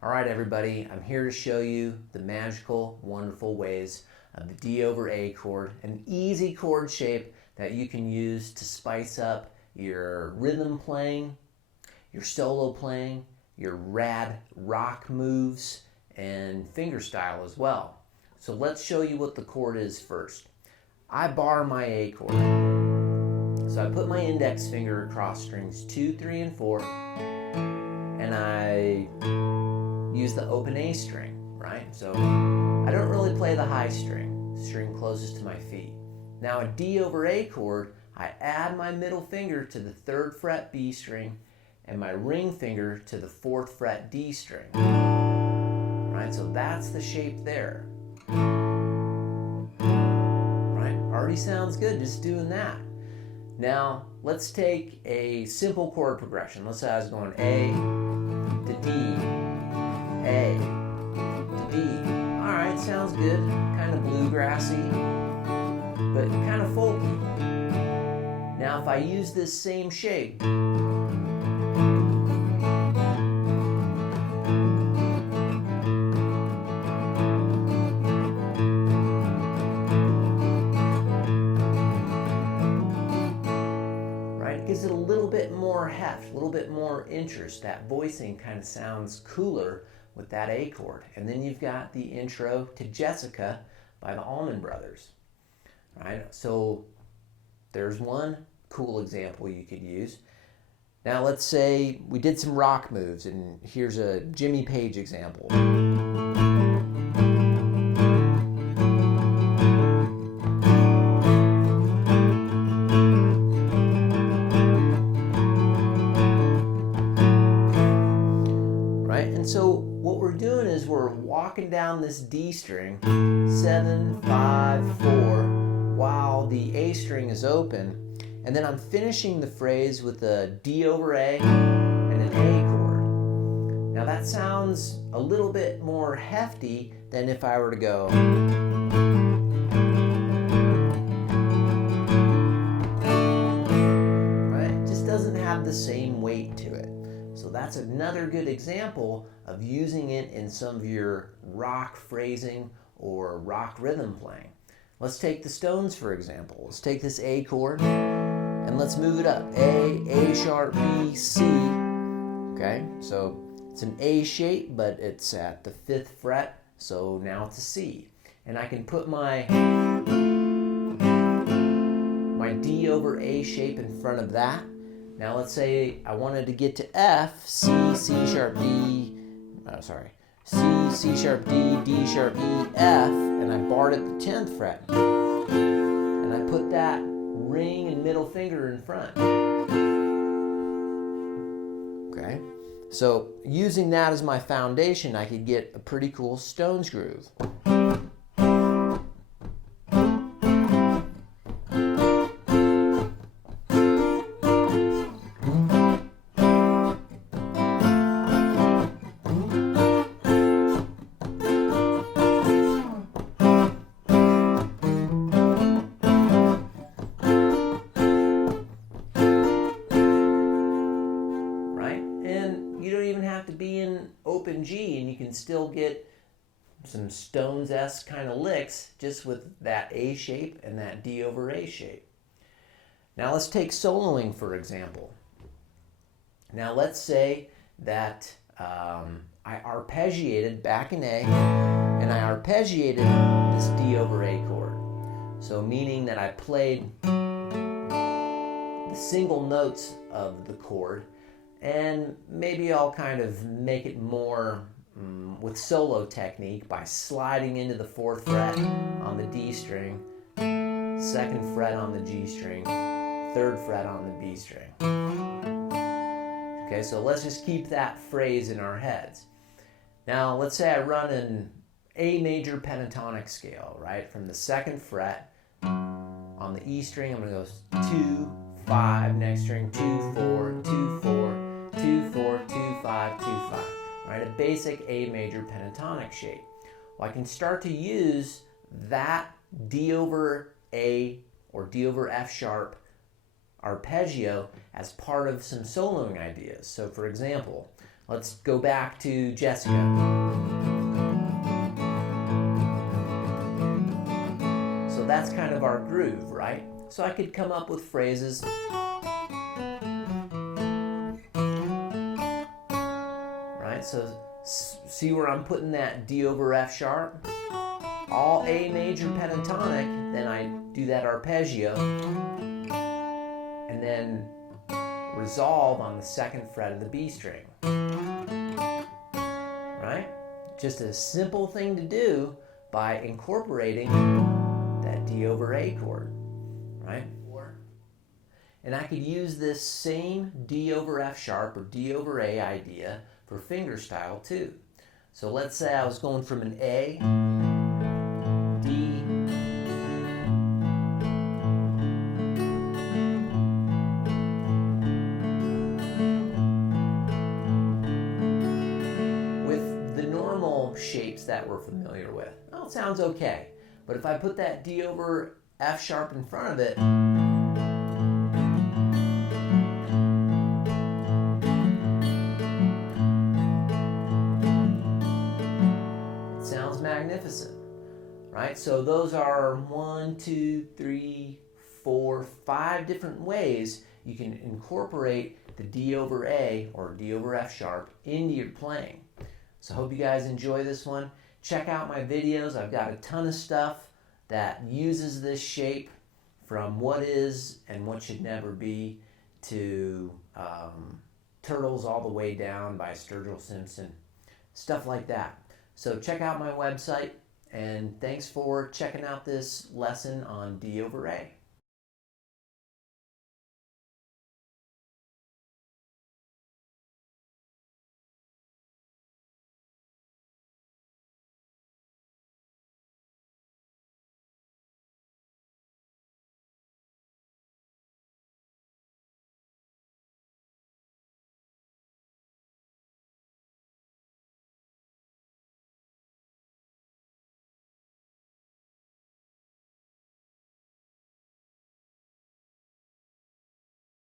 All right, everybody, I'm here to show you the magical, wonderful ways of the D over A chord, an easy chord shape that you can use to spice up your rhythm playing, your solo playing, your rad rock moves, and fingerstyle as well. So let's show you what the chord is first. I bar my A chord. So I put my index finger across strings 2, 3, and 4, and I use the open A string, right? So I don't really play the high string closest to my feet. Now a D over A chord, I add my middle finger to the 3rd fret B string and my ring finger to the 4th fret D string. Right, so that's the shape there. Right, already sounds good just doing that. Now let's take a simple chord progression. Let's say I was going A to D, A to D. All right, sounds good. Kind of bluegrassy, but kind of folky. Now if I use this same shape, gives it a little bit more heft, a little bit more interest. That voicing kind of sounds cooler with that A chord. And then you've got the intro to Jessica by the Allman Brothers. Right? So there's one cool example you could use. Now let's say we did some rock moves, and here's a Jimmy Page example. So what we're doing is we're walking down this D string, 7, 5, 4, while the A string is open, and then I'm finishing the phrase with a D over A and an A chord. Now that sounds a little bit more hefty than if I were to go. Right? It just doesn't have the same weight to it. So that's another good example of using it in some of your rock phrasing or rock rhythm playing. Let's take the Stones for example. Let's take this A chord and let's move it up. A sharp, B, C. Okay, so it's an A shape, but it's at the 5th fret, so now it's a C. And I can put my D over A shape in front of that. Now let's say I wanted to get to F, C, C sharp, D, C, C sharp, D, D sharp, E, F, and I barred at the 10th fret. And I put that ring and middle finger in front. Okay, so using that as my foundation, I could get a pretty cool Stones groove. You don't even have to be in open G, and you can still get some Stones-esque kind of licks just with that A shape and that D over A shape. Now let's take soloing for example. Now let's say that I arpeggiated back in A, and I arpeggiated this D over A chord. So meaning that I played the single notes of the chord, and maybe I'll kind of make it more with solo technique by sliding into the 4th fret on the D string, 2nd fret on the G string, 3rd fret on the B string. Okay, so let's just keep that phrase in our heads. Now let's say I run an A major pentatonic scale, right? From the 2nd fret on the E string, I'm going to go 2, 5, next string 2, 4, 2, 4, 2, 4, 2, 5, 2, 5, right? A basic A major pentatonic shape. Well, I can start to use that D over A or D over F sharp arpeggio as part of some soloing ideas. So for example, Let's go back to Jessica. So that's kind of our groove, right? So I could come up with phrases. Right, so see where I'm putting that D over F sharp? All A major pentatonic, then I do that arpeggio, and then resolve on the 2nd fret of the B string. Right? Just a simple thing to do by incorporating that D over A chord. Right? And I could use this same D over F sharp or D over A idea for fingerstyle too. So let's say I was going from an A, D, with the normal shapes that we're familiar with. Oh, it sounds okay. But if I put that D over F sharp in front of it, magnificent, right? So those are 1, 2, 3, 4, 5 different ways you can incorporate the D over A or D over F sharp into your playing. So hope you guys enjoy this one. Check out my videos. I've got a ton of stuff that uses this shape, from what is and what should never be to Turtles All the Way Down by Sturgill Simpson, stuff like that. So check out my website, and thanks for checking out this lesson on D over A.